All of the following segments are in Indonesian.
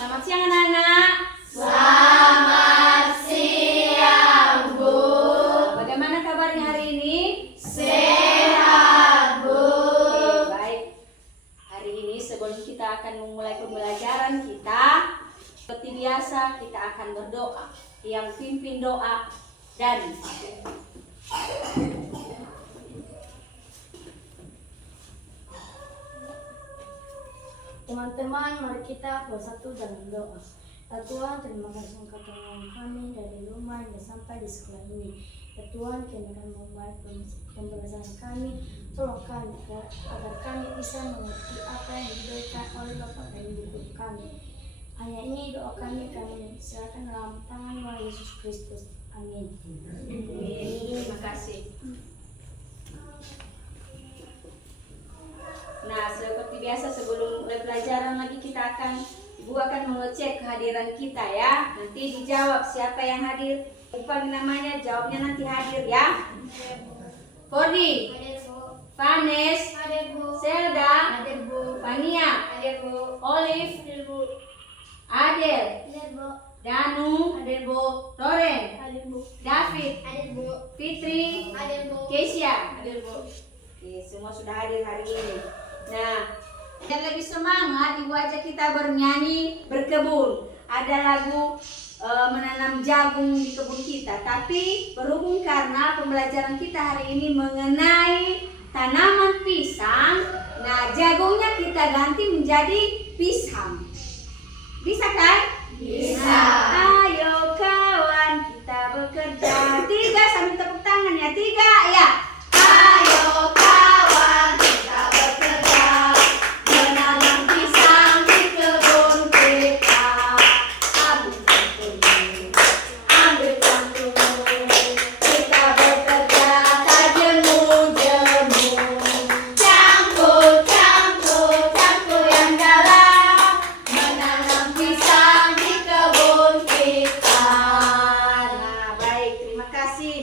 Selamat siang anak-anak. Selamat siang, Bu. Bagaimana kabarnya hari ini? Sehat, Bu. Oke, baik. Hari ini sebelum kita akan memulai pembelajaran kita, seperti biasa kita akan berdoa. Yang pimpin doa dan Teman-teman, mari kita bersatu dalam doa. Ya Tuhan, terima kasih Engkau tolong kami dari rumah hingga sampai di sekolah ini. Ya Tuhan, kami akan memulai pembelajaran kami. Tolong kami agar kami bisa mengerti apa yang diberikan oleh Bapa dan Ibu kami. Hanya ini doa kami serahkan dalam tangan Tuhan Yesus Kristus. Amin. terima kasih. Nah, seperti biasa sebelum mulai pelajaran lagi Ibu akan mengecek kehadiran kita ya. Nanti dijawab siapa yang hadir. Dipanggil namanya, jawabnya nanti hadir ya. Kordi, Vanes, Selda, Fania, Olive, Adel, Danu, Toren, David, Fitri, Kesia. Oke, semua sudah hadir hari ini. Nah, dan lebih semangat Ibu ajak kita bernyanyi berkebun. Ada lagu menanam jagung di kebun kita. Tapi berhubung karena pembelajaran kita hari ini mengenai tanaman pisang, nah jagungnya kita ganti menjadi pisang. Bisa kan? Bisa. Ayo kawan kita bekerja. 3 sambil tepuk tangan ya. 3 ya. Ayo kawan, kita bekerja menanam pisang di kebun kita. Ambil tanggung, kita bekerja tak jemu-jemu. Campur yang dalam, menanam pisang di kebun kita. Nah, baik, terima kasih.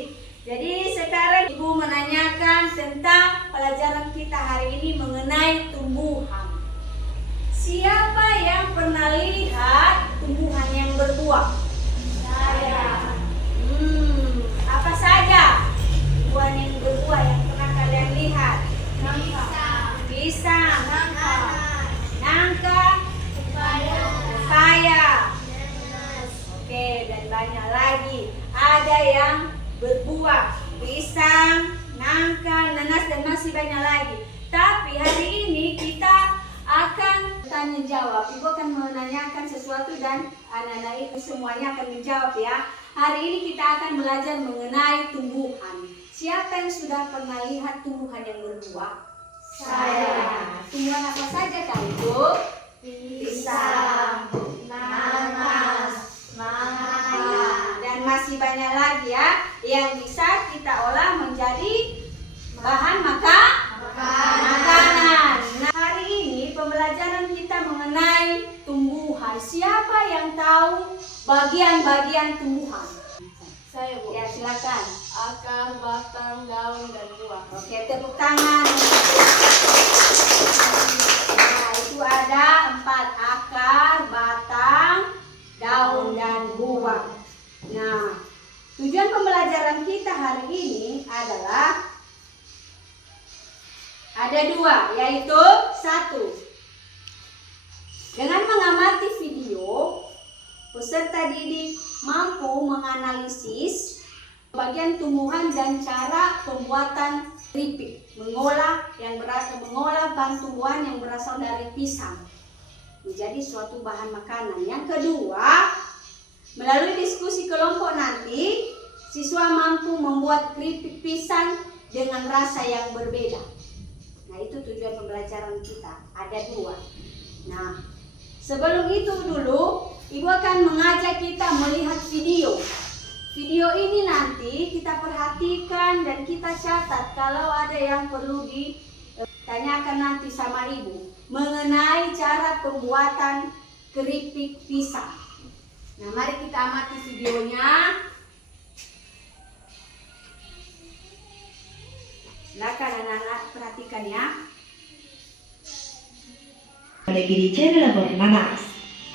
Jadi sekarang Ibu menanyakan tentang pelajaran kita hari ini mengenai tumbuhan. Siapa yang pernah lihat tumbuhan yang berbuah? Saya. Apa saja tumbuhan yang berbuah yang pernah kalian lihat? Pisang, nangka, pepaya. Oke, dan banyak lagi. Ada yang berbuah, pisang, nangka, nanas, dan masih banyak lagi. Tapi hari ini kita akan tanya jawab. Ibu akan menanyakan sesuatu dan anak-anak itu semuanya akan menjawab ya. Hari ini kita akan belajar mengenai tumbuhan. Siapa yang sudah pernah lihat tumbuhan yang berbuah? Saya. Tumbuhan apa saja Kak Ibu? Pisang, nanas, mangga. Dan masih banyak lagi ya yang bisa kita olah menjadi bahan makanan. Nah, hari ini pembelajaran kita mengenai tumbuhan. Siapa yang tahu bagian-bagian tumbuhan? Saya, Bu. Ya, silakan. Akar, batang, daun, dan buah. Oke, tepuk tangan. Nah, itu ada 4: akar, batang, daun, dan buah. Nah, tujuan pembelajaran kita hari ini adalah ada 2, yaitu 1. Dengan mengamati video, peserta didik mampu menganalisis bagian tumbuhan dan cara pembuatan keripik, mengolah bahan tumbuhan yang berasal dari pisang menjadi suatu bahan makanan. Yang kedua, melalui diskusi kelompok nanti, siswa mampu membuat keripik pisang dengan rasa yang berbeda. Nah, itu tujuan pembelajaran kita. Ada 2. Nah, sebelum itu dulu, Ibu akan mengajak kita melihat video. Video ini nanti kita perhatikan dan kita catat kalau ada yang perlu ditanyakan nanti sama Ibu mengenai cara pembuatan keripik pisang. Nah, mari kita amati videonya. Silakan anak-anak perhatikan ya. Alle ghiliceri lavoro nanas.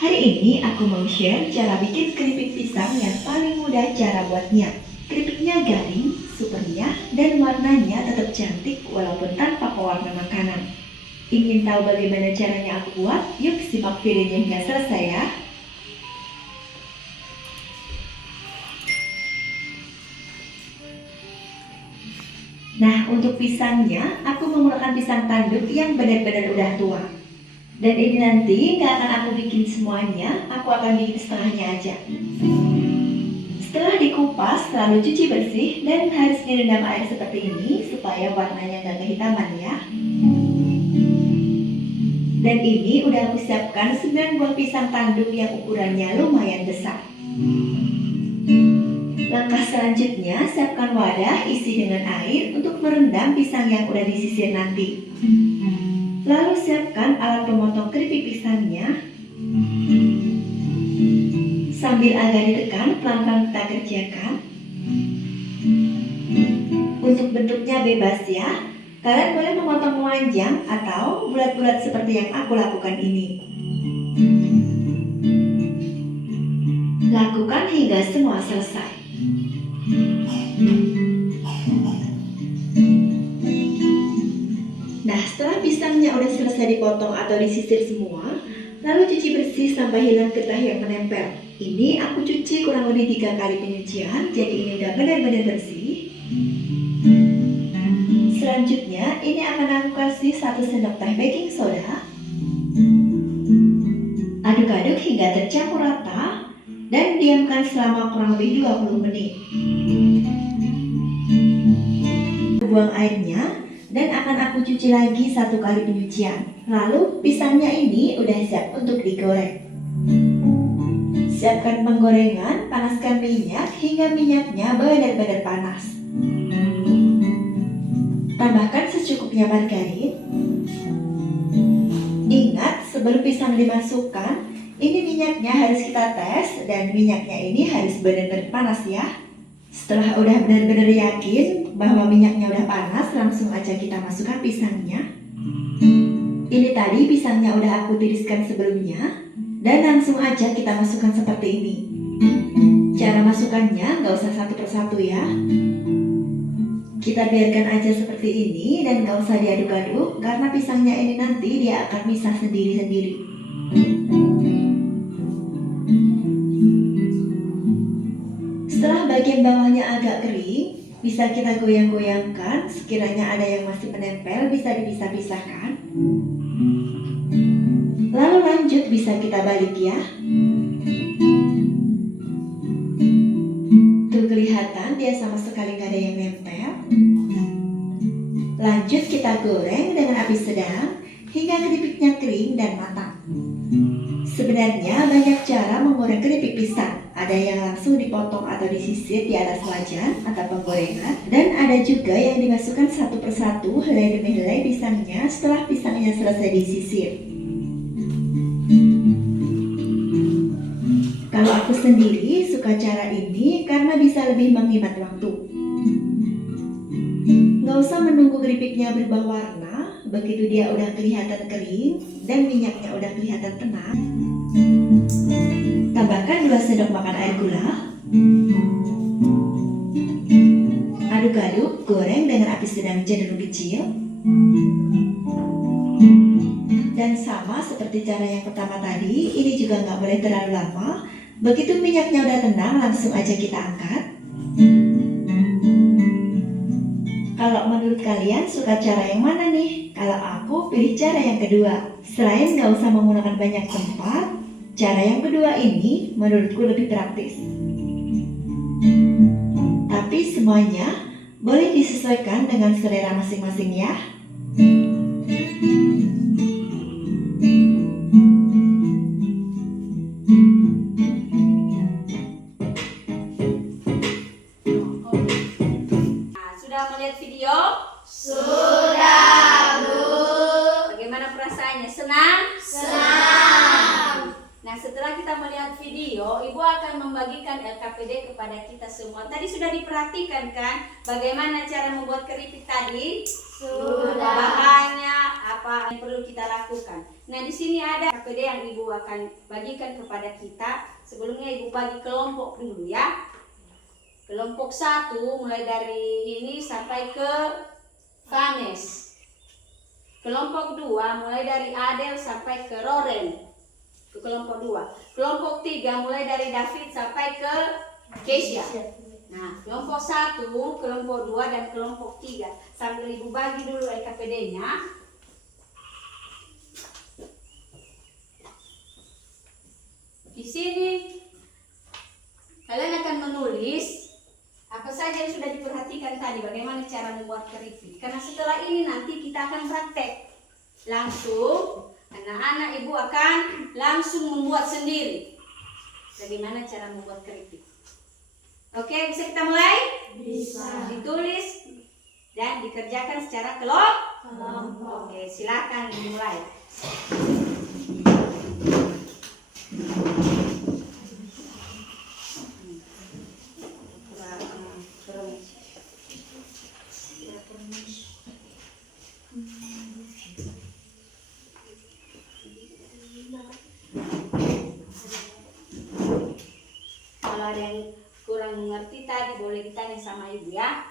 Hari ini aku mau share cara bikin keripik pisang yang paling mudah cara buatnya. Keripiknya garing, super renyah, dan warnanya tetap cantik walaupun tanpa pewarna makanan. Ingin tahu bagaimana caranya aku buat? Yuk simak videonya hingga selesai ya. Nah, untuk pisangnya, aku menggunakan pisang tanduk yang benar-benar udah tua. Dan ini nanti nggak akan aku bikin semuanya, aku akan bikin setengahnya aja. Setelah dikupas, lalu cuci bersih dan harus direndam air seperti ini supaya warnanya nggak kehitaman ya. Dan ini udah aku siapkan 9 buah pisang tanduk yang ukurannya lumayan besar. Langkah selanjutnya, siapkan wadah isi dengan air untuk merendam pisang yang udah disisir nanti. Lalu siapkan alat pemotong keripik pisangnya. Sambil agak ditekan, pelan-pelan kita kerjakan. Untuk bentuknya bebas ya. Kalian boleh memotong memanjang atau bulat-bulat seperti yang aku lakukan ini. Lakukan hingga semua selesai. Nah, setelah pisangnya udah selesai dipotong atau disisir semua, lalu cuci bersih sampai hilang getah yang menempel. Ini aku cuci kurang lebih 3 kali penyucian, jadi ini udah benar-benar bersih. Selanjutnya, ini akan aku kasih 1 sendok teh baking soda. Aduk-aduk hingga tercampur rata dan diamkan selama kurang lebih 20 menit. Buang airnya dan akan aku cuci lagi 1 kali penyucian. Lalu pisangnya ini udah siap untuk digoreng. Siapkan penggorengan, panaskan minyak hingga minyaknya benar-benar panas. Tambahkan secukupnya margarin. Ingat, sebelum pisang dimasukkan, ini minyaknya harus kita tes dan minyaknya ini harus benar-benar panas ya. Setelah udah benar-benar yakin bahwa minyaknya udah panas, langsung aja kita masukkan pisangnya. Ini tadi pisangnya udah aku tiriskan sebelumnya dan langsung aja kita masukkan seperti ini. Cara masukkannya nggak usah satu persatu ya. Kita biarkan aja seperti ini dan nggak usah diaduk-aduk karena pisangnya ini nanti dia akan misah sendiri-sendiri. Setelah bagian bawahnya agak kering, bisa kita goyang-goyangkan. Sekiranya ada yang masih menempel, bisa dipisah-pisahkan. Lalu lanjut bisa kita balik ya. Tuh kelihatan dia sama sekali nggak ada yang nempel. Lanjut kita goreng dengan api sedang hingga keripiknya kering dan matang. Sebenarnya banyak cara menggoreng keripik pisang. Ada yang langsung dipotong atau disisir di atas wajan atau penggorengan. Dan ada juga yang dimasukkan satu persatu helai demi helai pisangnya setelah pisangnya selesai disisir. Kalau aku sendiri suka cara ini karena bisa lebih menghemat waktu. Nggak usah menunggu keripiknya berubah warna. Begitu dia udah kelihatan kering dan minyaknya udah kelihatan tenang, tambahkan 2 sendok makan air gula. Aduk-aduk, goreng dengan api sedang cenderung kecil. Dan sama seperti cara yang pertama tadi, ini juga nggak boleh terlalu lama. Begitu minyaknya udah tenang, langsung aja kita angkat. Kalau menurut kalian suka cara yang mana nih? Kalau aku pilih cara yang kedua. Selain nggak usah menggunakan banyak tempat, cara yang kedua ini menurutku lebih praktis. Tapi semuanya boleh disesuaikan dengan selera masing-masing ya. Sudah melihat video? Sudah, Bu. Bagaimana perasaannya? Senang? Senang. Nah, setelah kita melihat video, Ibu akan membagikan LKPD kepada kita semua. Tadi sudah diperhatikan kan bagaimana cara membuat keripik tadi? Sudah. Bahannya apa yang perlu kita lakukan. Nah, di sini ada LKPD yang Ibu akan bagikan kepada kita. Sebelumnya Ibu bagi kelompok dulu ya. Kelompok 1 mulai dari ini sampai ke Vanes. Kelompok 2 mulai dari Adel sampai ke Roren. Ke kelompok 2. Kelompok 3 mulai dari David sampai ke Keisha. Nah, kelompok 1, kelompok 2 dan kelompok 3. Sambil Ibu bagi dulu LKPD-nya. Di sini kalian akan menulis apa saja yang sudah diperhatikan tadi, bagaimana cara membuat keripik. Karena setelah ini nanti kita akan praktek langsung. Anak-anak Ibu akan langsung membuat sendiri bagaimana cara membuat keripik. Oke, bisa kita mulai? Bisa. Ditulis dan dikerjakan secara kelompok. Kelompok. Oke, silakan dimulai. Kalau ada yang kurang mengerti tadi boleh ditanya sama Ibu ya.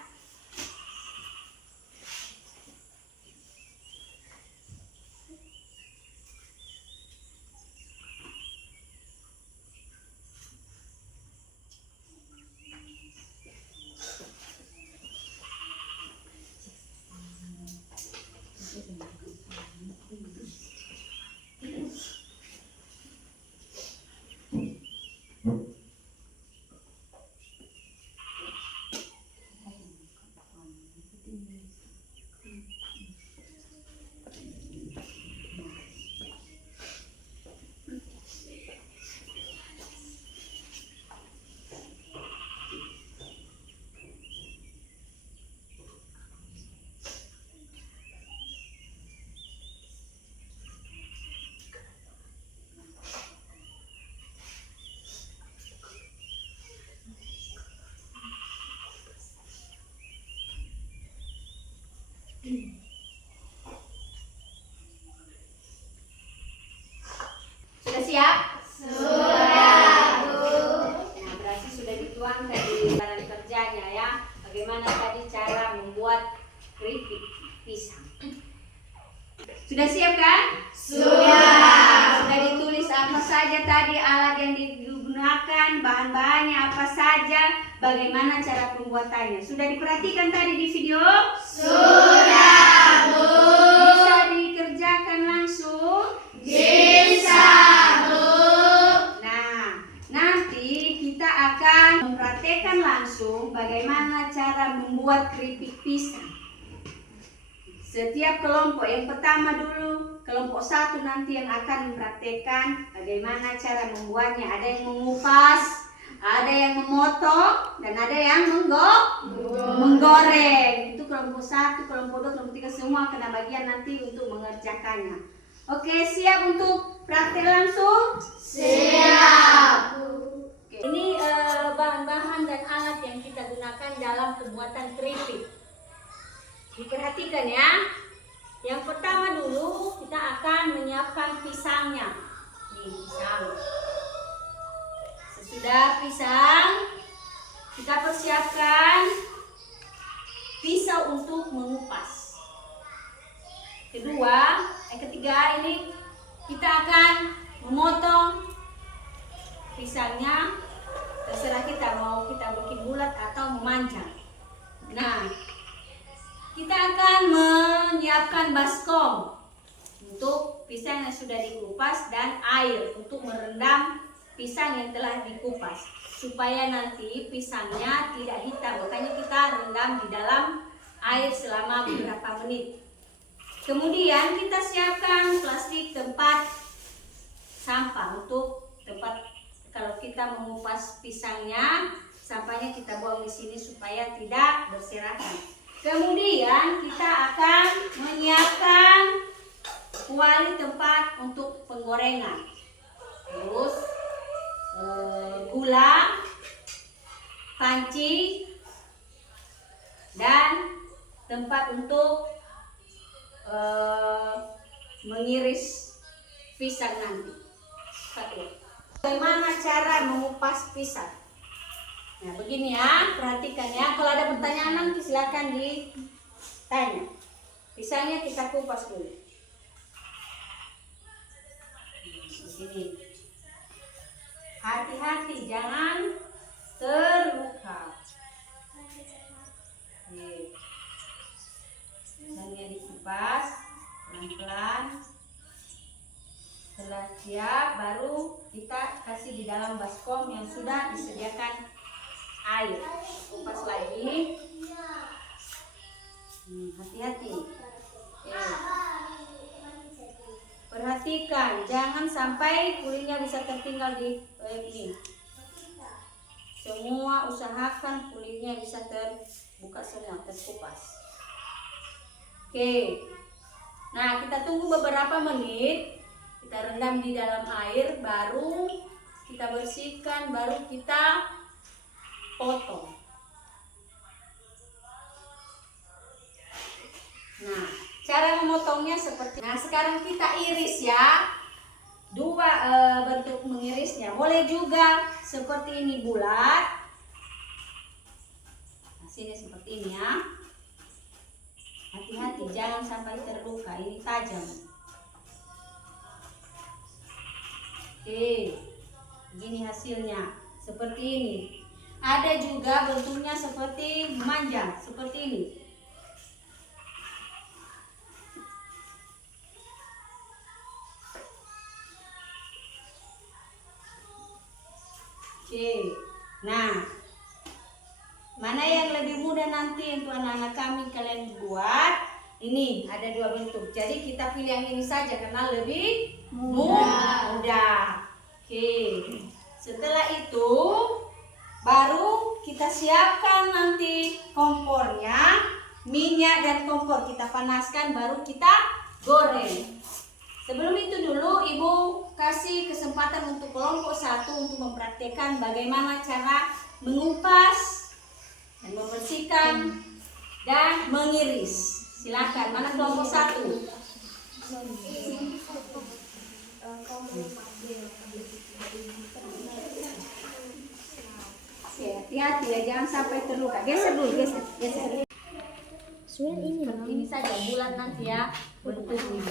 Sudah siap? Sudah. Nah, berarti sudah dituangkan di lembaran kerjanya ya. Bagaimana tadi cara membuat keripik pisang. Sudah siap kan? Sudah. Sudah ditulis apa saja tadi alat yang digunakan, bahan-bahannya apa saja, bagaimana cara pembuatannya. Sudah diperhatikan tadi di video? Sudah, Bu. Bisa dikerjakan langsung? Bisa, Bu. Nah, nanti kita akan mempraktekkan langsung bagaimana cara membuat keripik pisang. Setiap kelompok, yang pertama dulu, kelompok 1 nanti yang akan mempraktekkan bagaimana cara membuatnya. Ada yang mengupas, ada yang memotong, dan ada yang menggoreng. Itu kelompok 1, kelompok 2, kelompok 3 semua kena bagian nanti untuk mengerjakannya. Oke, siap untuk praktek langsung? Siap. Oke, ini bahan-bahan dan alat yang kita gunakan dalam pembuatan keripik. Diperhatikan ya. Yang pertama dulu kita akan menyiapkan pisangnya. Nih, pisang. Sesudah pisang, kita persiapkan pisau untuk mengupas. Ketiga ini kita akan memotong pisangnya. Terserah kita mau kita bikin bulat atau memanjang. Nah, kita akan menyiapkan baskom untuk pisang yang sudah dikupas dan air untuk merendam pisang yang telah dikupas supaya nanti pisangnya tidak hitam. Makanya kita rendam di dalam air selama beberapa menit. Kemudian kita siapkan plastik tempat sampah untuk tempat kalau kita mengupas pisangnya, sampahnya kita buang di sini supaya tidak berserakan. Kemudian kita akan menyiapkan kuali tempat untuk penggorengan. terus gula, panci, dan tempat untuk mengiris pisang nanti. Bagaimana cara mengupas pisang? Nah begini ya, perhatikan ya. Kalau ada pertanyaan nanti silakan ditanya. Pisangnya kita kupas dulu. Begini. Hati-hati jangan terluka. Pisangnya dikupas pelan-pelan. Setelah siap baru kita kasih di dalam baskom yang sudah disediakan air. Kupas lagi. Hati-hati. Perhatikan jangan sampai kulitnya bisa tertinggal di ini. Semua usahakan kulitnya bisa terbuka semua, terkupas. Oke. Nah, kita tunggu beberapa menit. Kita rendam di dalam air, baru kita bersihkan, baru kita potong. Nah, cara memotongnya seperti. Nah, sekarang kita iris ya. Dua bentuk mengirisnya. Boleh juga seperti ini bulat. Nah, sini seperti ini ya. Hati-hati jangan sampai terluka. Ini tajam. Oke, begini hasilnya. Seperti ini. Ada juga bentuknya seperti memanjang, seperti ini. Oke, nah, mana yang lebih mudah nanti untuk anak-anak kami kalian buat? Ini ada dua bentuk. Jadi kita pilih yang ini saja karena lebih mudah. Oke, setelah itu baru kita siapkan nanti kompornya, minyak dan kompor kita panaskan, baru kita goreng. Sebelum itu dulu Ibu kasih kesempatan untuk kelompok 1 untuk mempraktekkan bagaimana cara mengupas dan membersihkan dan mengiris. Silakan, mana kelompok 1? Hati-hati ya, jangan sampai terluka. Geser dulu, geser. Ini Seperti ini saja, bulat nanti ya bentuknya.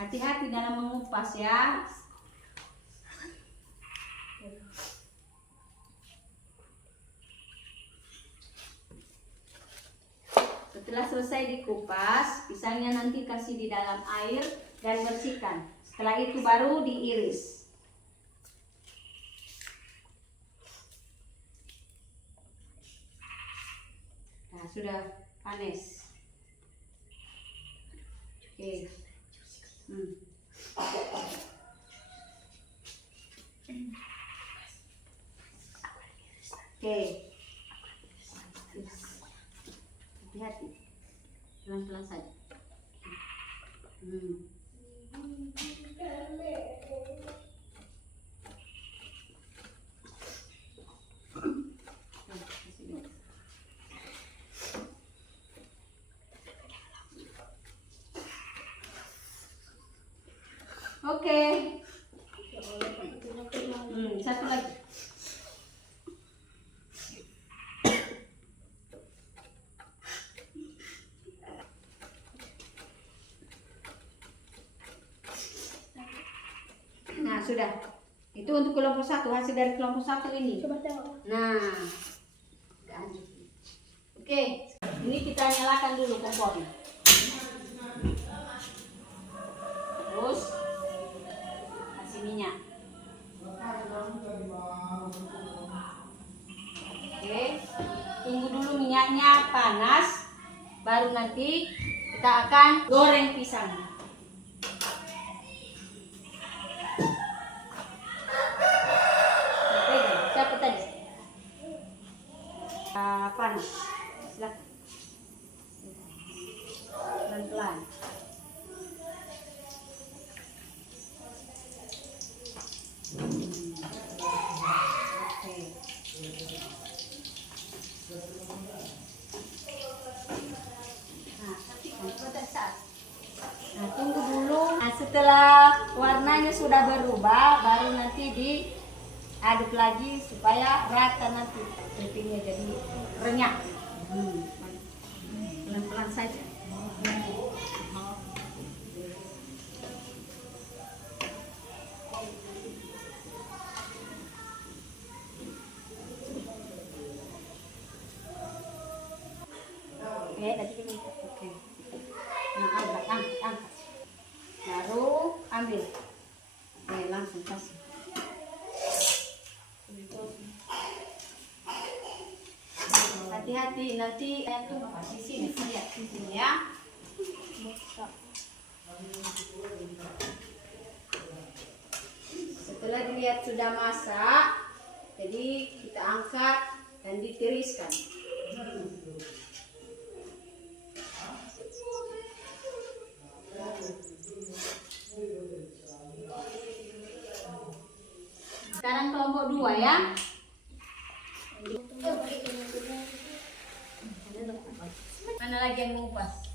Hati-hati dalam mengupas ya. Setelah selesai dikupas, pisangnya nanti kasih di dalam air dan bersihkan. Setelah itu baru diiris. Nah, sudah panas. Oke. Oke. Hati-hati. Pelan-pelan saja. Oke. Satu lagi. Nah, sudah. Itu untuk kelompok 1, hasil dari kelompok 1 ini. Coba tengok. Nah. Oke, ini kita nyalakan dulu kompornya. Terus kasih minyak. Oke, tunggu dulu minyaknya panas, baru nanti kita akan goreng pisang. Siapa tadi? Panas. Silakan. pelan-pelan. Oke. Nah, tunggu dulu. Nah, setelah warnanya sudah berubah, baru nanti diaduk lagi supaya rata nanti keripiknya jadi renyah. Pelan-pelan saja. Oke, tadi kita oke. Nah, angkat. Baru ambil. Langsung kasih. Hati-hati nanti tumpah di sini, lihat di sini ya. Setelah dilihat sudah masak, jadi kita angkat dan ditiriskan. Sekarang kelompok 2 ya. Mana lagi yang mengupas?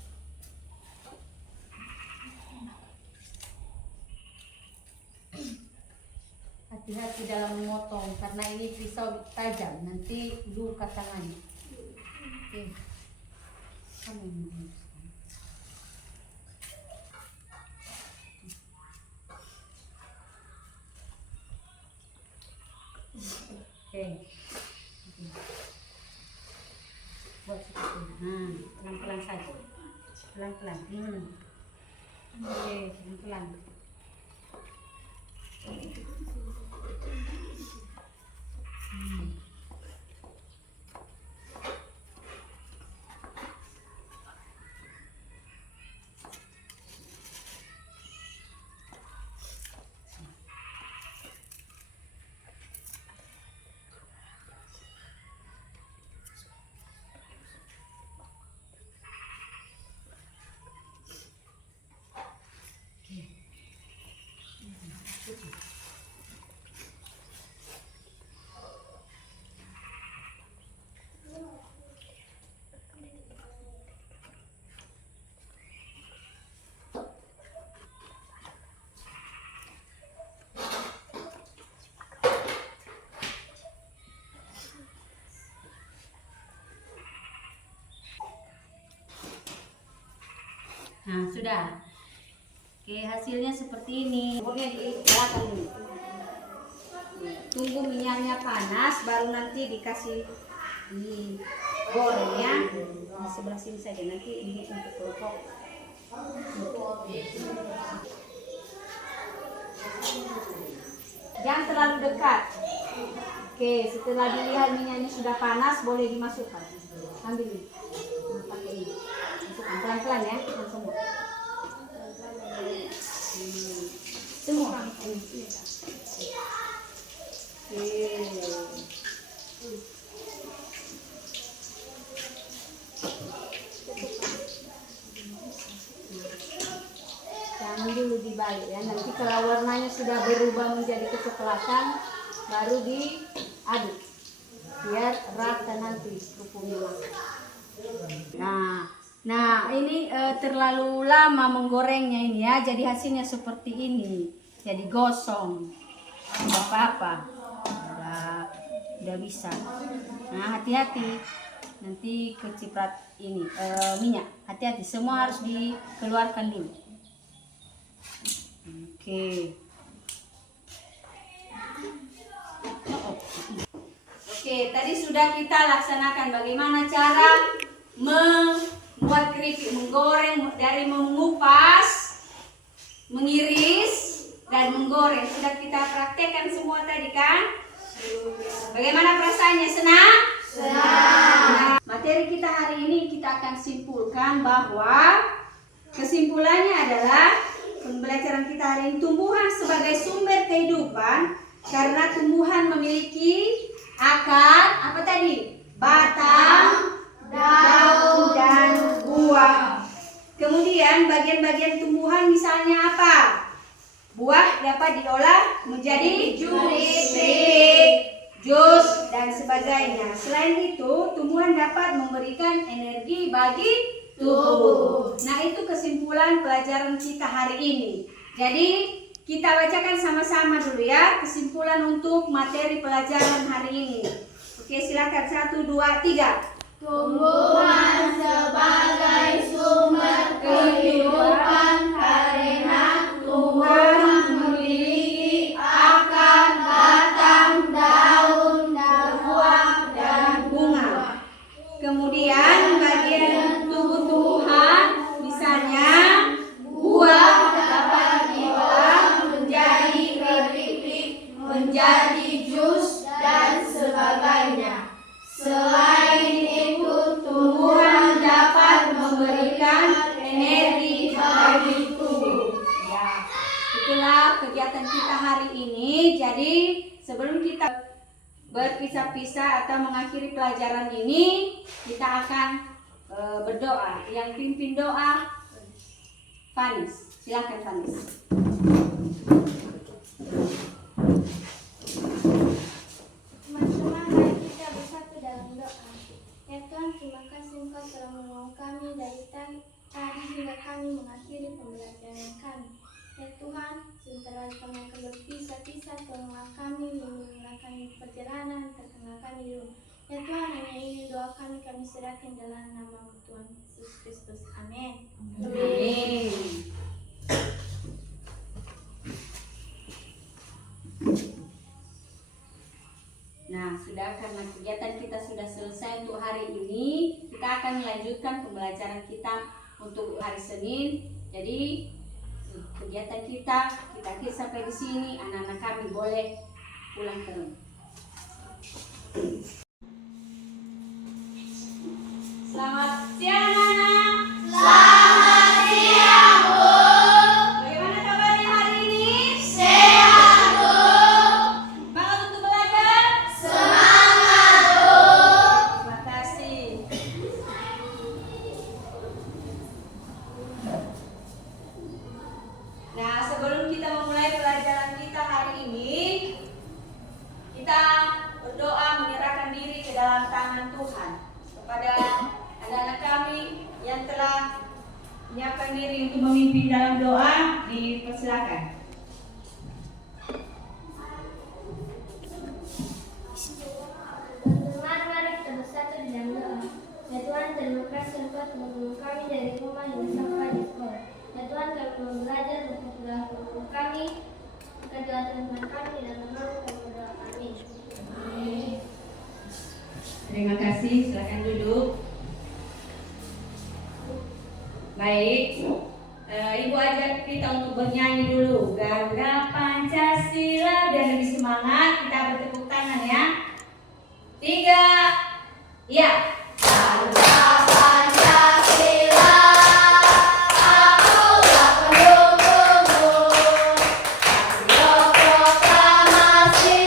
Hati-hati dalam memotong karena ini pisau tajam, nanti luka tangannya. Oke. Kamu yang mengupas. Oke. Buat seperti ini. Pelan-pelan saja. Pelan-pelan. Oke, pelan-pelan. Nah, sudah. Oke, hasilnya seperti ini. Kemudian dikelakkan dulu. Tunggu minyaknya panas, baru nanti dikasih digoreng ya. Di sebelah sini saja, nanti ini untuk kelompok. Jangan terlalu dekat. Oke, setelah dilihat minyaknya sudah panas, boleh dimasukkan. Ambil ini. Nah, pakai ini. Masukkan pelan-pelan ya, semua. Semua. Jangan dulu dibalik ya. Nanti kalau warnanya sudah berubah menjadi kecoklatan, baru diaduk biar rata nanti kerupuknya. Nah ini terlalu lama menggorengnya ini ya, jadi hasilnya seperti ini, jadi gosong, tidak apa-apa, udah bisa. Nah hati-hati, nanti keciprat ini minyak, hati-hati, semua harus dikeluarkan dulu. Oke, tadi sudah kita laksanakan bagaimana cara membuat keripik, menggoreng, dari mengupas, mengiris, dan menggoreng. Sudah kita praktekkan semua tadi kan? Bagaimana perasaannya? Senang? Senang. Nah, materi kita hari ini kita akan simpulkan bahwa kesimpulannya adalah pembelajaran kita hari ini, tumbuhan sebagai sumber kehidupan karena tumbuhan memiliki akar, apa tadi? Batang, daun, dan buah. Kemudian Kemudian bagian-bagian tumbuhan misalnya apa? Buah dapat diolah menjadi keripik, jus, dan sebagainya. Selain itu, tumbuhan dapat memberikan energi bagi tubuh. Nah, itu kesimpulan pelajaran kita hari ini. Jadi, kita bacakan sama-sama dulu ya kesimpulan untuk materi pelajaran hari ini. Oke, silakan 1, 2, 3. Tumbuhan sebagai sumber kehidupan karena tumbuhan memiliki akar, batang, daun, buah, dan bunga. Kemudian bagian tumbuh-tumbuhan misalnya buah Dapat diolah menjadi keripik, menjadi jus, dan sebagainya. Selain itu, tumbuhan dapat memberikan energi bagi tubuh. ya. Itulah kegiatan kita hari ini. Jadi sebelum kita berpisah-pisah atau mengakhiri pelajaran ini, kita akan berdoa. Yang pimpin doa Fanis. Silakan Fanis. Teman-teman, mari kita bersatu dalam doa. Ya Tuhan, terima kasih Engkau telah menolong kami dari tadi hingga kami mengakhiri pembelajaran kami. Ya Tuhan, sebentar lagi kami akan berpisah-pisah, tolonglah kami memulakan perjalanan ke tengah kami dulu. Ya Tuhan, hanya ini doa kami serahkan dalam nama Tuhan Yesus Kristus. Amin. Amin. Nah, sudah karena kegiatan kita sudah selesai untuk hari ini, kita akan melanjutkan pembelajaran kita untuk hari Senin. Jadi kegiatan kita akhir sampai di sini. Anak-anak kami boleh pulang ke rumah. Selamat siang anak-anak. Selamat siang, Bu. Bagaimana kabarnya hari ini? Sehat, Bu. Semangat untuk belajar? Semangat, Bu. Terima kasih. Nah, sebelum kita memulai pelajaran kita hari ini, kita berdoa menyerahkan diri ke dalam tangan Tuhan. Kepada anak-anak kami yang telah menyiapkan diri untuk memimpin dalam doa, dipersilakan. Teman-teman, mari kita bersatu di dalam doa. Ya Tuhan, terima kasih Engkau telah menolong kami dari rumah hingga sampai di sekolah. Ya Tuhan, kami mau belajar untuk guru kami, kedua teman kami dan teman kami berdoa. Amin. Terima kasih, silakan duduk. Baik, Ibu ajak kita untuk bernyanyi dulu Garuda Pancasila biar lebih semangat. Kita bertepuk tangan ya. 3, ya. Garuda Pancasila, akulah pendukungmu. Radio proklamasi,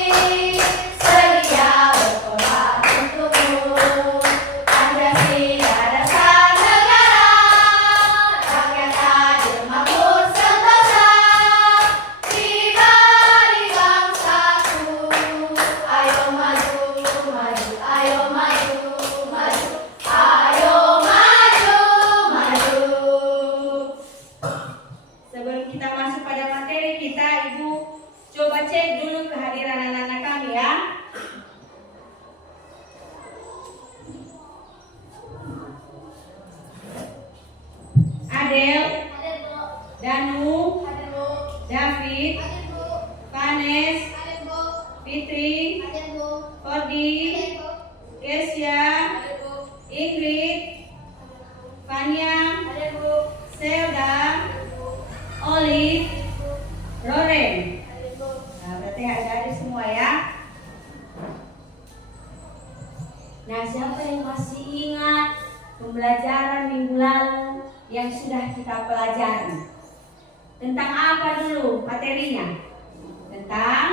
sedia berkorban untukmu. Pancasila dasar negara, rakyat adil makmur sentosa. Pribadi bangsaku, ayo maju, maju, ayo maju, maju, ayo maju, maju. Sebelum kita masuk pada materi kita, Ibu coba cek dulu kehadiran anak-anak kami ya. Adel, Ada Bu, Danu, ada Bu, David, ada Bu, Vanes, ada Bu, Fitri, ada Bu, Kordi, ada Bu, Kesia, ada Bu, Ingrid, Fania, ada Bu, Selda, Olive, Loren. ada Bu. Nah, berarti ada semua ya. Nah, siapa yang masih ingat pembelajaran minggu lalu yang sudah kita pelajari? Tentang apa dulu materinya? Tentang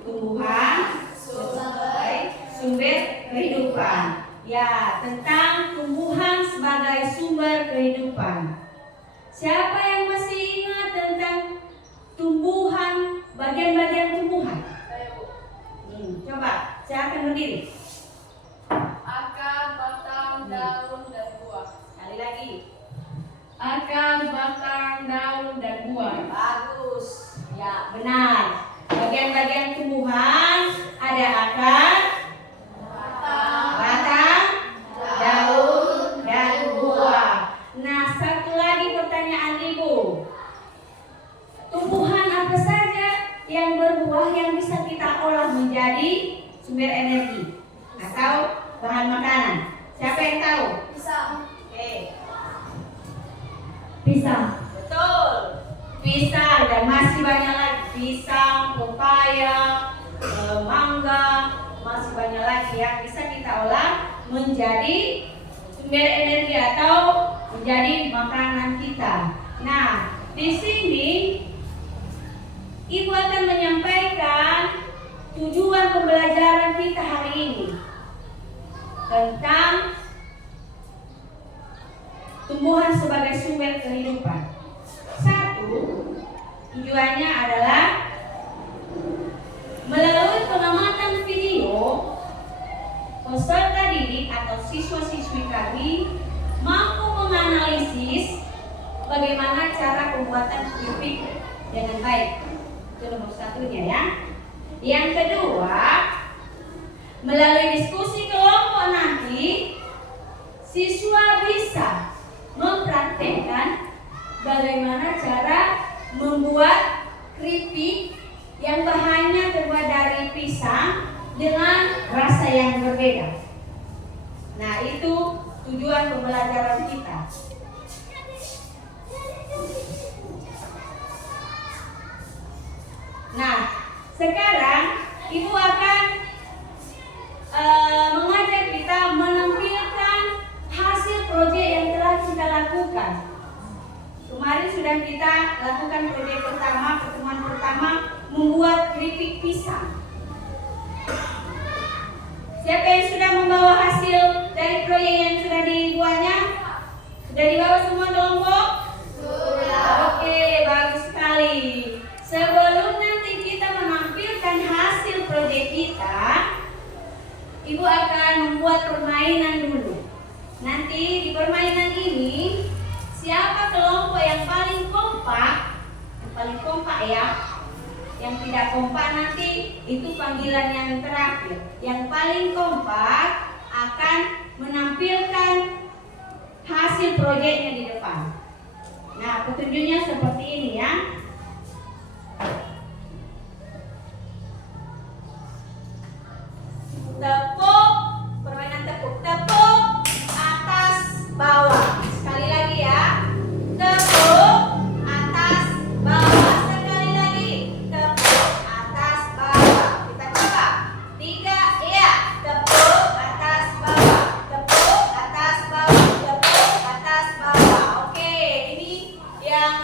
tumbuhan sebagai sumber kehidupan. Ya, tentang tumbuhan sebagai sumber kehidupan. Siapa yang masih ingat tentang tumbuhan, bagian-bagian tumbuhan? Coba, silakan berdiri. Akar, batang, daun, dan buah. Sekali lagi. Akar, batang, daun, dan buah. Bagus. Ya, benar. Bagian-bagian tumbuhan ada akar, batang, daun, dan buah. Nah, satu lagi pertanyaan Ibu. Tumbuhan apa saja yang berbuah yang bisa kita olah menjadi sumber energi atau bahan makanan? Siapa yang tahu? Pisang. Oke. Pisang. Betul. Pisang dan masih banyak lagi. Pisang, pepaya, mangga, masih banyak lagi yang bisa kita olah menjadi sumber energi atau menjadi makanan kita. Nah, di sini Ibu akan menyampaikan tujuan pembelajaran kita hari ini tentang tumbuhan sebagai sumber kehidupan. Satu, tujuannya adalah melalui pengamatan video, peserta didik atau siswa-siswi kami mampu menganalisis bagaimana cara pembuatan keripik dengan baik. Itu nomor satunya ya. Yang kedua, melalui diskusi kelompok nanti, siswa bisa mempraktekkan bagaimana cara membuat keripik yang bahannya terbuat dari pisang dengan rasa yang berbeda. Nah, itu tujuan pembelajaran kita. Nah, sekarang Ibu akan mengajak kita menampilkan hasil proyek yang telah kita lakukan. Kemarin sudah kita lakukan proyek pertama, pertemuan pertama membuat keripik pisang. Siapa yang sudah membawa hasil dari proyek yang sudah dibuatnya? Sudah dibawa semua kelompok? Sudah. Oke, bagus sekali. Sebelum nanti kita menampilkan hasil proyek kita, Ibu akan membuat permainan dulu. Nanti di permainan ini, siapa kelompok yang paling kompak ya, yang tidak kompak nanti itu panggilan yang terakhir. Yang paling kompak akan menampilkan hasil proyeknya di depan. Nah, petunjuknya seperti ini ya. Tepuk, permainan tepuk. Tepuk atas bawah. Sekali lagi ya. Tepuk atas bawah. Sekali lagi. Tepuk atas bawah. Kita coba. 3, iya. Tepuk atas bawah. Tepuk atas bawah. Tepuk atas bawah. Oke, ini yang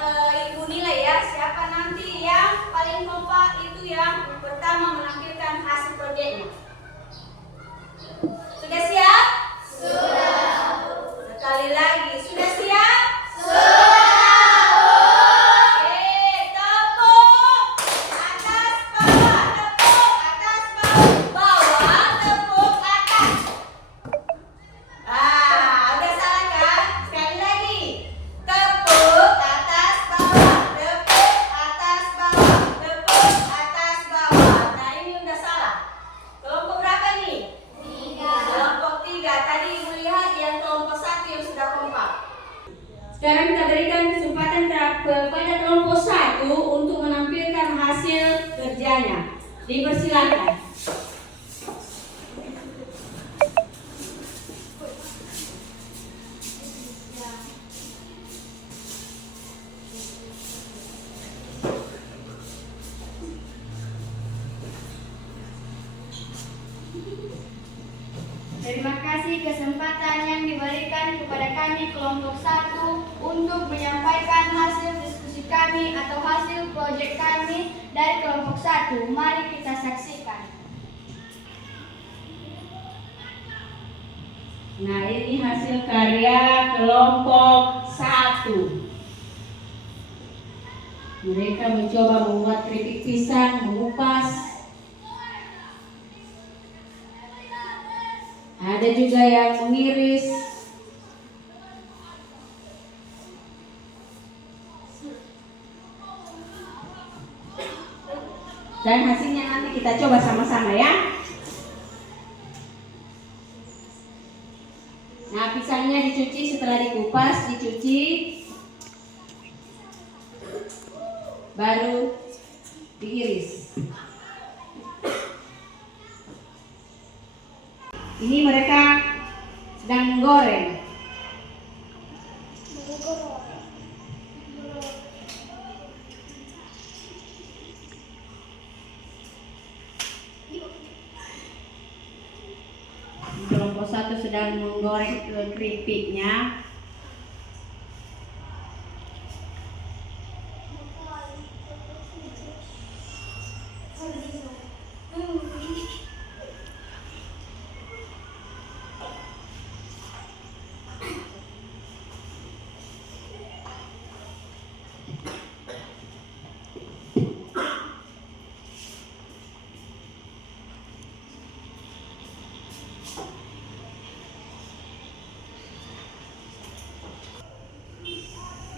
Ibu nilai ya. Siapa nanti yang paling kompak itu yang pertama menampilkan hasil proyeknya. Sudah siap? Sudah. Sekali lagi, sudah siap? Sudah. Oke, tepuk atas bawah, tepuk atas bawah, bawah, tepuk atas. Udah salah kan? Sekali lagi. Tepuk atas bawah, tepuk atas bawah, tepuk atas bawah. Nah, ini udah salah. Kelompok berapa nih? Kelompok 3. Tadi Ibu lihat yang kelompok 1 yang sudah kompak. Sekarang kita berikan kesempatan kepada kelompok 1 untuk menampilkan hasil kerjanya. Dipersilakan. Terima kasih kesempatan yang diberikan kepada kami kelompok 1 untuk menyampaikan hasil diskusi kami atau hasil proyek kami dari kelompok 1. Mari kita saksikan. Nah, ini hasil karya kelompok 1. Mereka mencoba membuat keripik pisang, mengupas. Ada juga yang mengiris. Dan hasilnya nanti kita coba sama-sama ya. Nah, pisangnya dicuci, setelah dikupas, dicuci, baru diiris. Ini mereka sedang menggoreng. Kelompok satu sedang menggoreng keripiknya.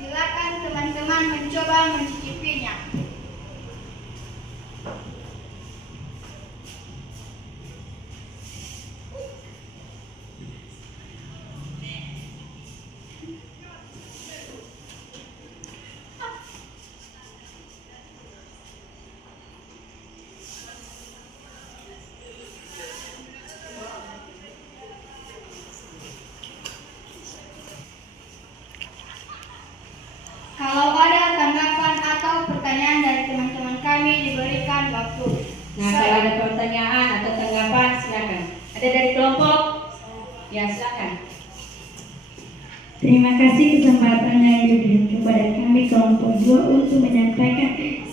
Silakan teman-teman mencoba mencicipinya. Kalau ada tanggapan atau pertanyaan dari teman-teman kami, diberikan waktu. Nah, kalau ada pertanyaan atau tanggapan, silakan. Ada dari kelompok? Ya, silakan. Terima kasih kesempatannya yang diberikan kepada kami kelompok 2 untuk menyampaikan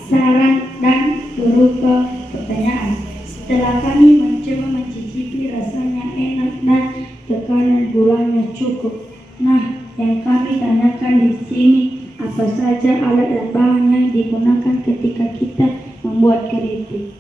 saran dan berupa pertanyaan. Setelah kami mencoba mencicipi, rasanya enak dan tekanan gulanya cukup. Nah, yang kami tanyakan di sini, apa saja alat dan bahan yang digunakan ketika kita membuat keripik?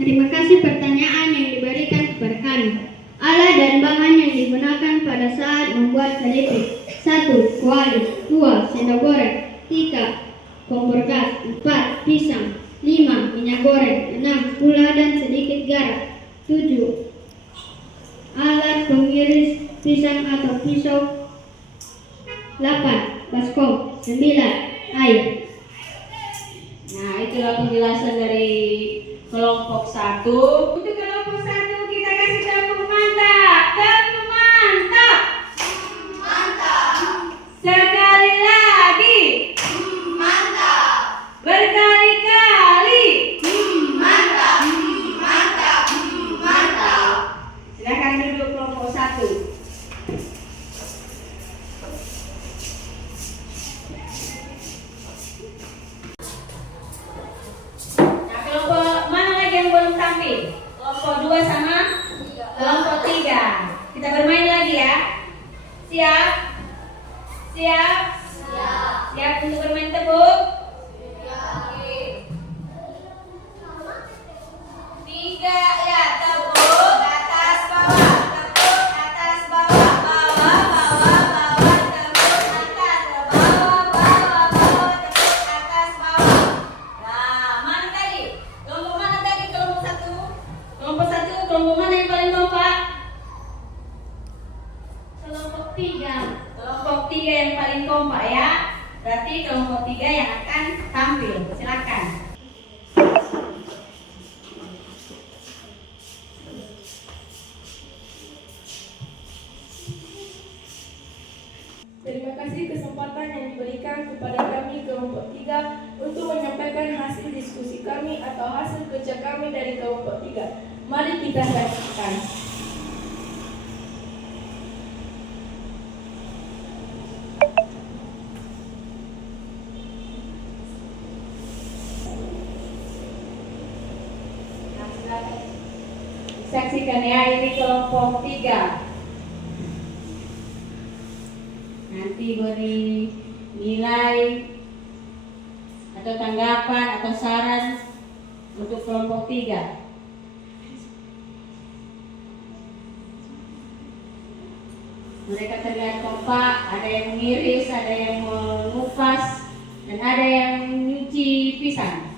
Terima kasih pertanyaan yang diberikan kepada kami. Alat dan bahan yang digunakan pada saat membuat keripik: 1. Kuali. 2. Sendok goreng. 3. Kompor gas. 4. Pisang. 5. Minyak goreng. 6. Gula dan sedikit garam. 7. Alat pengiris pisang atau pisau. 8. Baskom. 9. Air. Nah, itulah penjelasan dari kelompok 1. Untuk kelompok 1 kita kasih tepuk mantap. Tepuk mantap. Mantap. Sekali lagi. Mantap. Berkali-kali. Mantap. Mantap. Mantap. Silakan duduk kelompok 1. Nah, kelompok mana lagi yang belum tampil? Kelompok 2 sama kelompok 3. Kita bermain lagi ya. Siap? Siap? Siap untuk bermain tepuk? 3 ya, tepuk atas bawah, tepuk atas bawah, bawah, bawah, bawah, tepuk atas bawah, bawah, bawah, tepuk atas bawah. Nah, mana tadi? Kelompok mana tadi? Kelompok 1. Kelompok 1, kelompok mana yang paling kompak? Kelompok 3. Kelompok 3 yang paling kompak ya. Berarti kelompok 3 yang akan tampil. Silakan. Terima kasih kesempatan yang diberikan kepada kami kelompok 3 untuk menyampaikan hasil diskusi kami atau hasil kerja kami dari kelompok 3. Mari kita saksikan. Nah, silakan. Saksikan ya, ini kelompok 3. nanti beri nilai atau tanggapan atau saran untuk kelompok 3. Mereka terlihat kompak, ada yang mengiris, ada yang mengupas, dan ada yang nyuci pisang.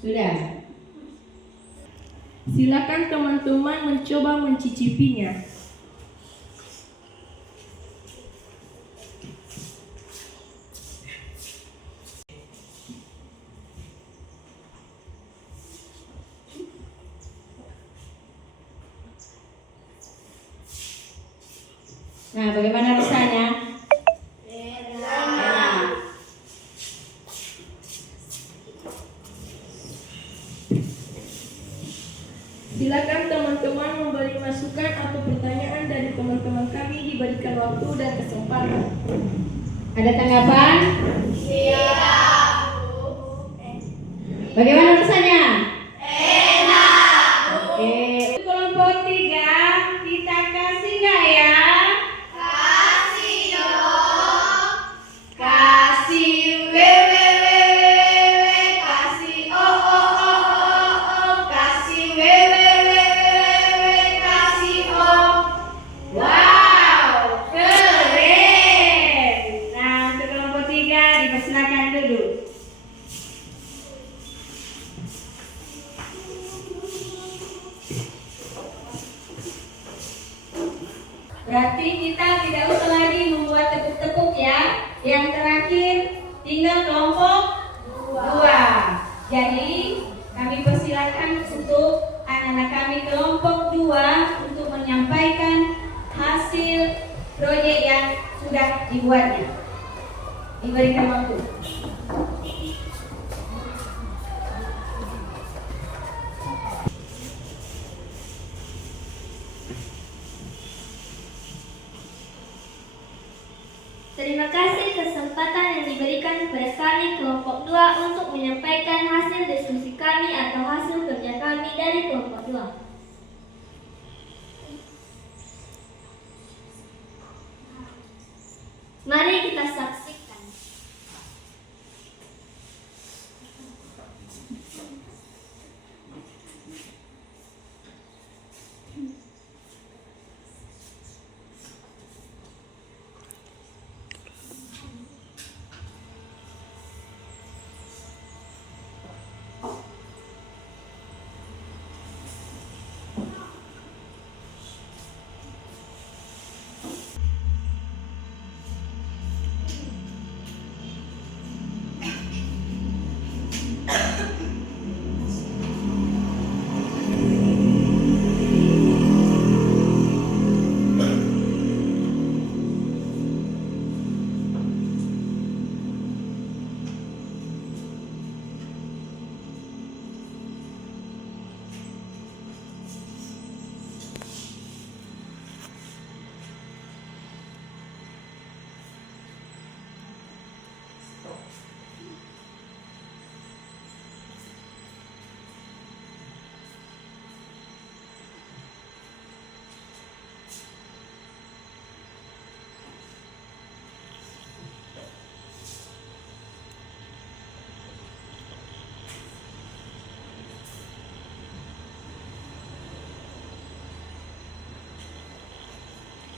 Sudah. Silakan teman-teman mencoba mencicipinya. Nah, bagaimana rasanya? Enak. Silakan teman-teman memberi masukan atau pertanyaan dari teman-teman kami, diberikan waktu dan kesempatan. Ada tanggapan? Siap. Bagaimana rasanya? Enak. Oke. Kelompok 3, kita kasih nggak ya? Kasih dong. Kasih www, kasih kasih www, kasih wow, keren. Nah, untuk kelompok 3 dipersilakan dulu. Berarti kita tidak usah lagi membuat tepuk-tepuk ya. Yang terakhir tinggal kelompok 2. Jadi kami persilakan untuk anak-anak kami kelompok 2 untuk menyampaikan hasil proyek yang sudah dibuatnya. Diberikan waktu. Terima kasih kesempatan yang diberikan kepada kami kelompok 2 untuk menyampaikan hasil diskusi kami atau hasil kerja kami dari kelompok 2. Mari kita saksikan.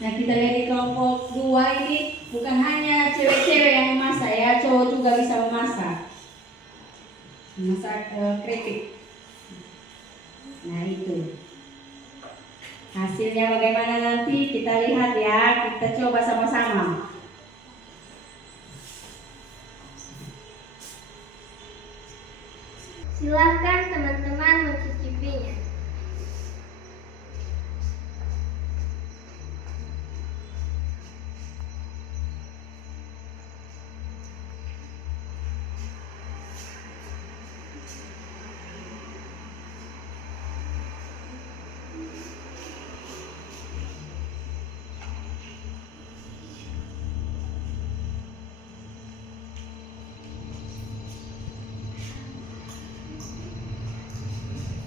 Nah, kita lihat di kelompok 2 ini bukan hanya cewek-cewek yang memasak ya, cowok juga bisa memasak. Memasak keripik. Nah, itu. Hasilnya bagaimana nanti kita lihat ya, kita coba sama-sama. Silahkan teman-teman mencicipinya.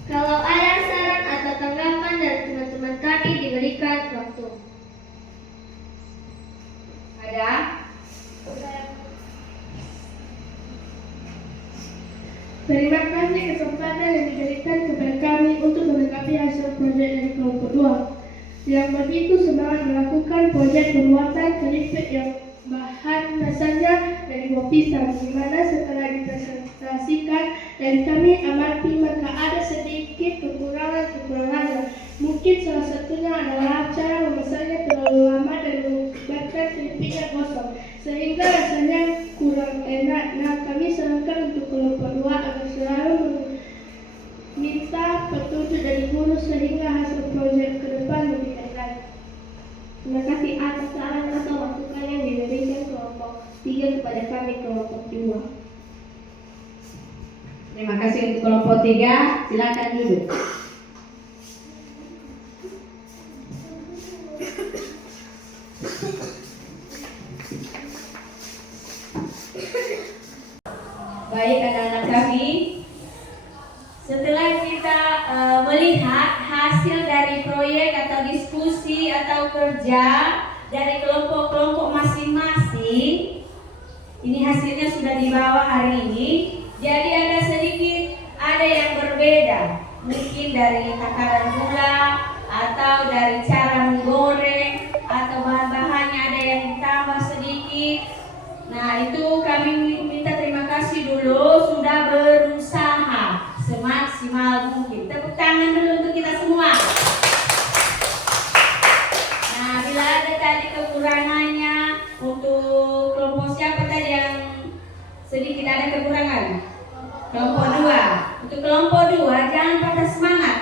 Kalau ada saran atau tanggapan dari teman-teman kami diberikan waktu. Ada? Terima kasih kesempatan yang diberikan kepada kami untuk melengkapi hasil proyek dari kelompok 2 yang begitu semangat melakukan proyek pembuatan keripik yang bahan dasarnya dari buah pisang, di mana setelah dipresentasikan dan kami amati maka ada sedikit kekurangannya. Mungkin salah satunya adalah cara memasaknya terlalu lama dan mengakibatkan keripiknya gosong sehingga rasanya kurang enak. Nah, kami sarankan untuk kelompok 2 agar selalu minta petunjuk dari guru sehingga hasil proyek ke depan lebih baik lagi. Terima kasih atas saran atau masukan yang diberikan kelompok 3 kepada kami kelompok 2. Terima kasih untuk kelompok 3. Silakan duduk. Baik anak-anak kami, setelah kita melihat hasil dari proyek atau diskusi atau kerja dari kelompok-kelompok masing-masing, ini hasilnya sudah dibawa hari ini. Jadi ada yang berbeda, mungkin dari takaran gula atau dari cara menggoreng atau bahan-bahannya ada yang ditambah sedikit. Nah, itu kami minta terima kasih dulu sudah berusaha semaksimal mungkin. Tepuk tangan dulu untuk kita semua. Nah, bila ada tadi kekurangannya, untuk kelompok siapa tadi yang sedikit ada kekurangan? Kelompok 2. Untuk kelompok 2 jangan patah semangat.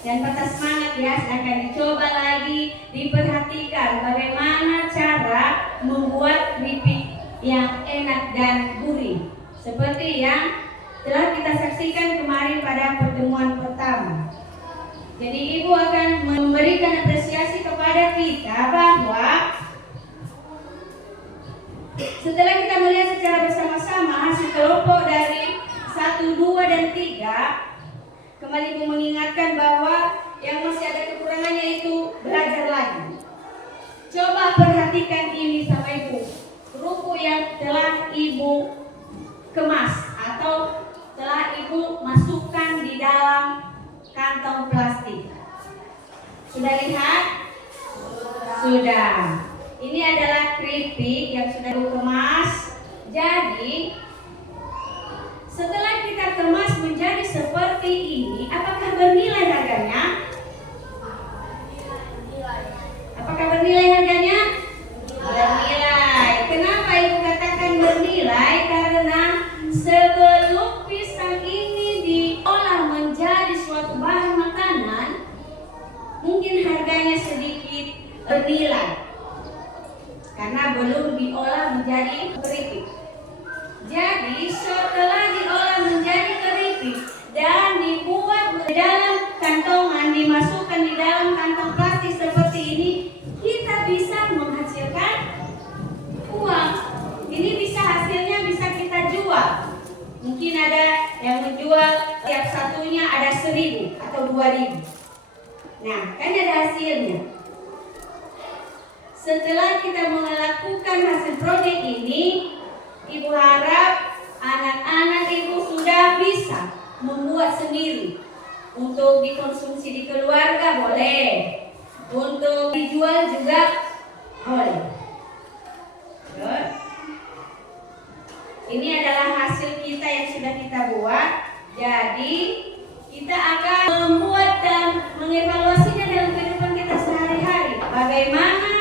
Jangan patah semangat ya, akan dicoba lagi, diperhatikan bagaimana cara membuat keripik yang enak dan gurih seperti yang telah kita saksikan kemarin pada pertemuan pertama. Jadi Ibu akan memberikan apresiasi kepada kita bahwa setelah kita melihat secara bersama-sama hasil kelompok dari 1, 2, dan 3, kembali Ibu mengingatkan bahwa yang masih ada kekurangannya itu belajar lagi. Coba perhatikan ini sama Ibu, kerupuk yang telah Ibu kemas atau telah Ibu masukkan di dalam kantong plastik. Sudah lihat? Sudah. Ini adalah keripik yang sudah Ibu kemas. Jadi setelah kita kemas menjadi seperti ini, apakah bernilai harganya? Apakah bernilai harganya? Bernilai. Kenapa Ibu katakan bernilai? Karena sebelum pisang ini diolah menjadi suatu bahan makanan, mungkin harganya sedikit bernilai karena belum diolah menjadi keripik. Jadi setelah diolah menjadi keripik dan dibuat di dalam kantongan, dimasukkan di dalam kantong plastik seperti ini, kita bisa menghasilkan uang. Ini bisa hasilnya bisa kita jual. Mungkin ada yang menjual tiap satunya ada 1.000 atau 2.000. Nah, kan ada hasilnya. Setelah kita melakukan hasil proyek ini, Ibu harap anak-anak Ibu sudah bisa membuat sendiri. Untuk dikonsumsi di keluarga boleh, untuk dijual juga boleh. Terus, ini adalah hasil kita yang sudah kita buat. Jadi kita akan membuat dan mengevaluasinya dalam kehidupan kita sehari-hari. Bagaimana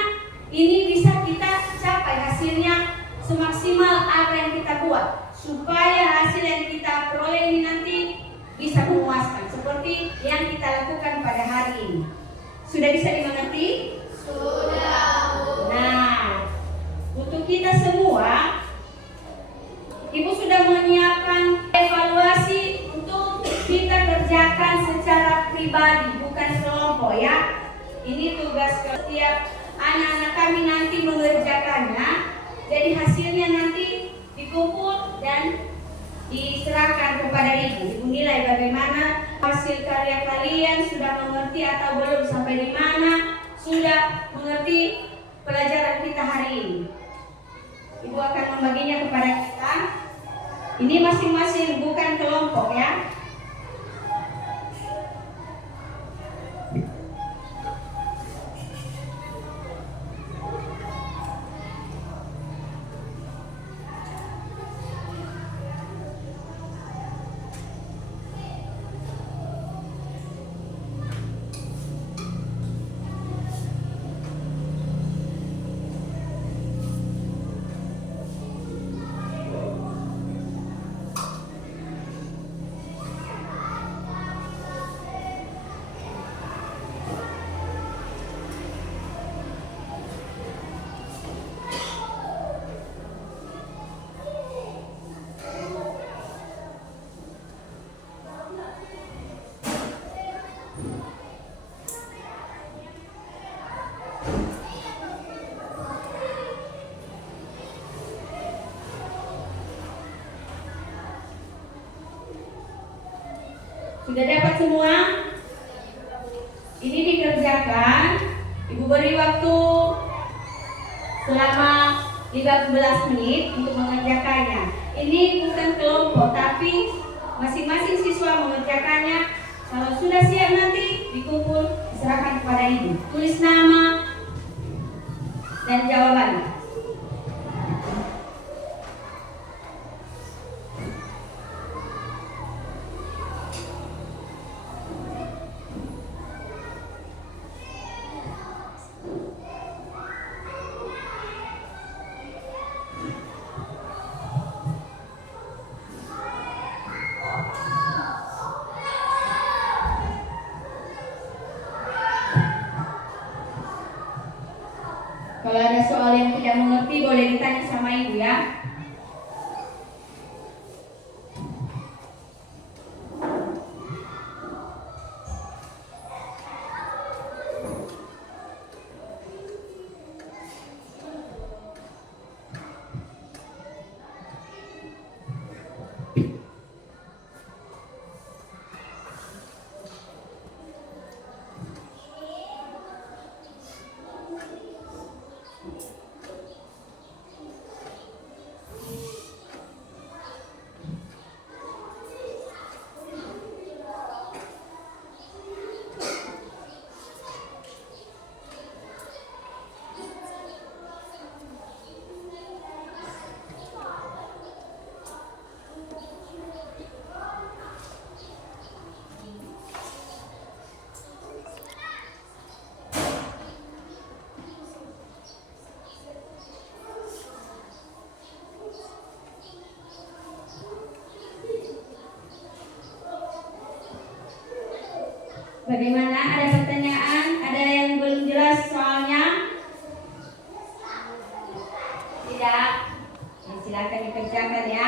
ini bisa kita capai hasilnya semaksimal apa yang kita buat, supaya hasil yang kita peroleh ini nanti bisa memuaskan seperti yang kita lakukan pada hari ini. Sudah bisa dimengerti? Sudah. Nah, untuk kita semua, Ibu sudah menyiapkan evaluasi untuk kita kerjakan secara pribadi, bukan kelompok ya. Ini tugas setiap anak-anak kami nanti mengerjakannya. Jadi hasilnya nanti dikumpul dan diserahkan kepada Ibu. Ibu nilai bagaimana hasil karya kalian, sudah mengerti atau belum, sampai di mana sudah mengerti pelajaran kita hari ini. Ibu akan membaginya kepada kita. Ini masing-masing, bukan kelompok ya. Sudah dapat semua? Ini dikerjakan. Ibu beri waktu selama 15 menit untuk mengerjakannya. Ini bukan kelompok, tapi masing-masing siswa mengerjakannya. Kalau sudah siap nanti dikumpul, diserahkan kepada Ibu. Tulis nama dan jawabannya. Kalau ada soal yang tidak mengerti boleh ditanya sama Ibu ya. Bagaimana? Ada pertanyaan? Ada yang belum jelas soalnya? Tidak? Ya, silakan dikerjakan ya.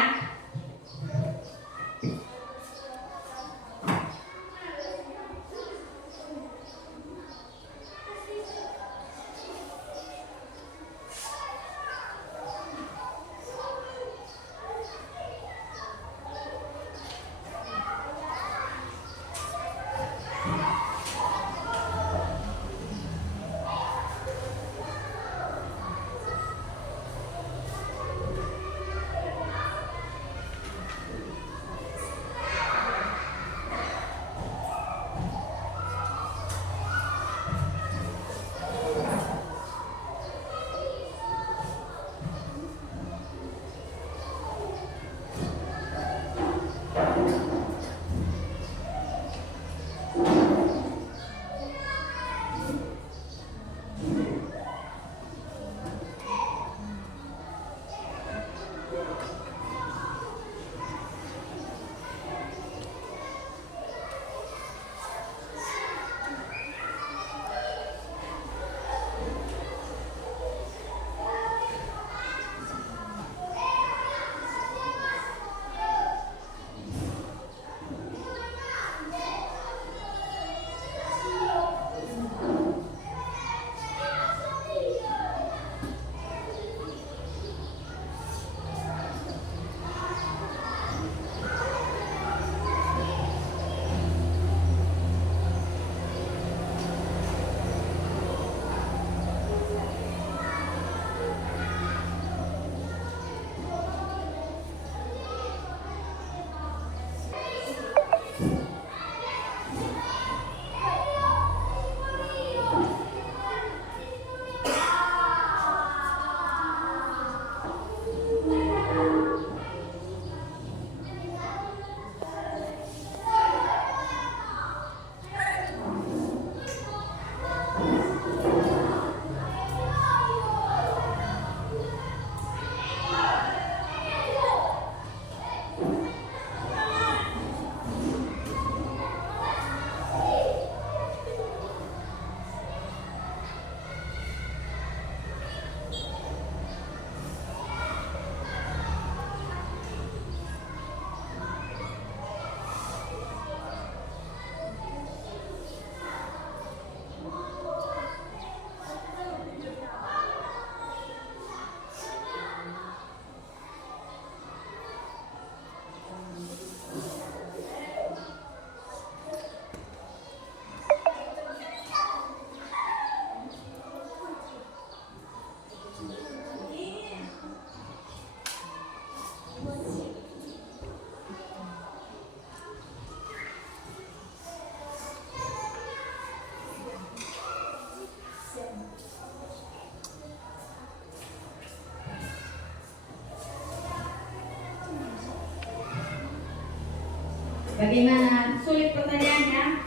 Bagaimana? Sulit pertanyaannya?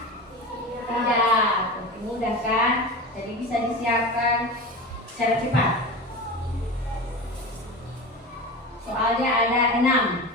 Tidak. Mudah kan? Jadi bisa disiapkan secara cepat. Soalnya ada 6.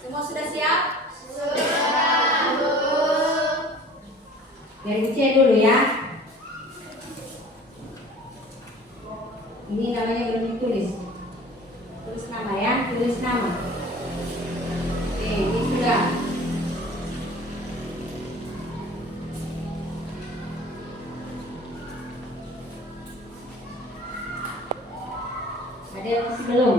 Semua sudah siap? Sudah, Bu. Dari C dulu ya. Ini namanya belum ditulis. Tulis nama ya, tulis nama. Oke, ini sudah. Ada yang masih belum?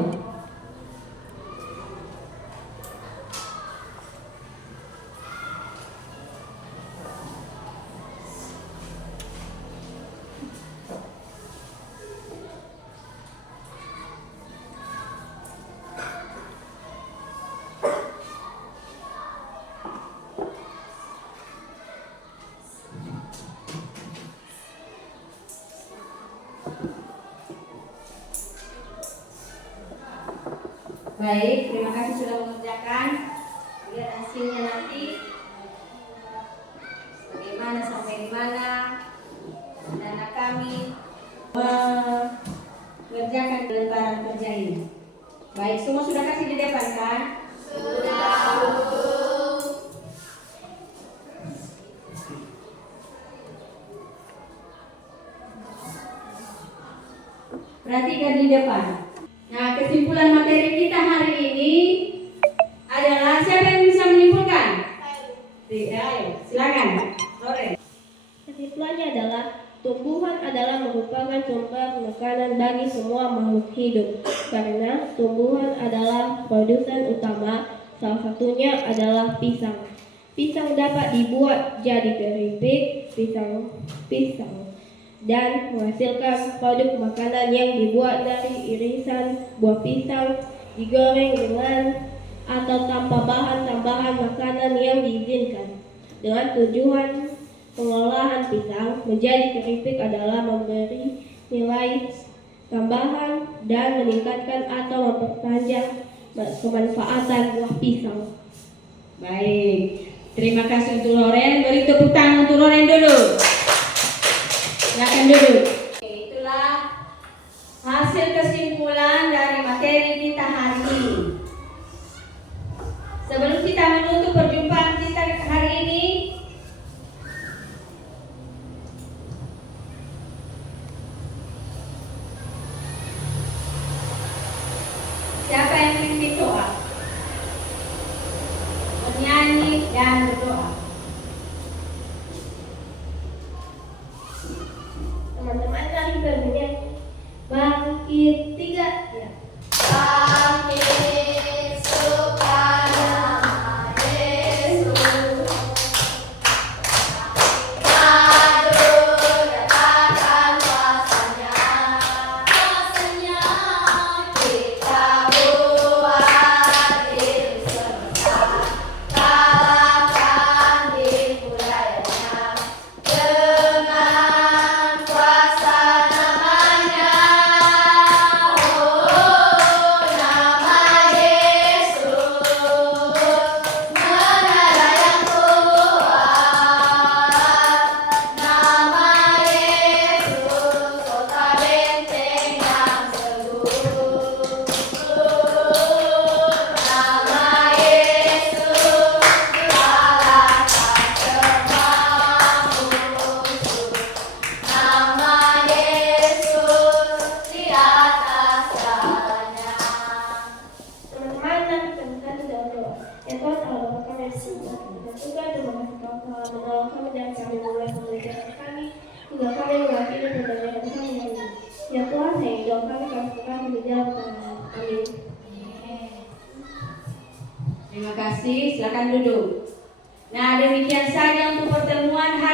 Baik, terima kasih sudah mengerjakan. Lihat hasilnya nanti bagaimana, sampai di mana dana kami mengerjakan lembaran kerja ini. Baik, semua sudah kasih di depan kan? Perhatikan di depan. Nah, kesimpulan materi kita hari ini adalah, siapa yang bisa menyimpulkan? Ayo, silakan. Sore. Kesimpulannya adalah tumbuhan adalah merupakan sumber makanan bagi semua makhluk hidup karena tumbuhan adalah produsen utama, salah satunya adalah pisang. Pisang dapat dibuat jadi keripik pisang dan menghasilkan produk makanan yang dibuat dari irisan buah pisang, digoreng dengan atau tanpa bahan tambahan makanan yang diizinkan. Dengan tujuan pengolahan pisang menjadi keripik adalah memberi nilai tambahan dan meningkatkan atau memperpanjang kemanfaatan buah pisang. Baik, terima kasih untuk Loren. Beri tepuk tangan untuk Loren dulu. Silakan duduk. Oke, itulah hasil kesimpulan dari materi kita hari ini. Sebelum kita menutup perjumpaan kita hari ini, siapa yang memimpin doa? Menyanyi dan berdoa. Teman-teman lagi bernyanyi. Bangkit 3 ya. Bangkit supaya Yesus maju dapatkan kuasanya kita buat diri sebentar kalahkan tipu dayanya dengan kuasa namanya. Nama Yesus menara yang kuat. Nama Yesus kota benteng yang teguh. Nama Yesus kalahkan semua musuh. Nama Yesus di atas segalanya. Teman-teman lakukan doa. Ya Tuhan Allah kami yang surga, dan juga terima kasih Tuhan telah menolong kami dan kami mulai mengerjakan kami hingga kami mengakhiri perjalanan kami hari ini. Ya Tuhan, saya doa kami kami di dalam tangan. Amin. Terima kasih, silakan duduk. Nah, demikian saja untuk pertemuan hari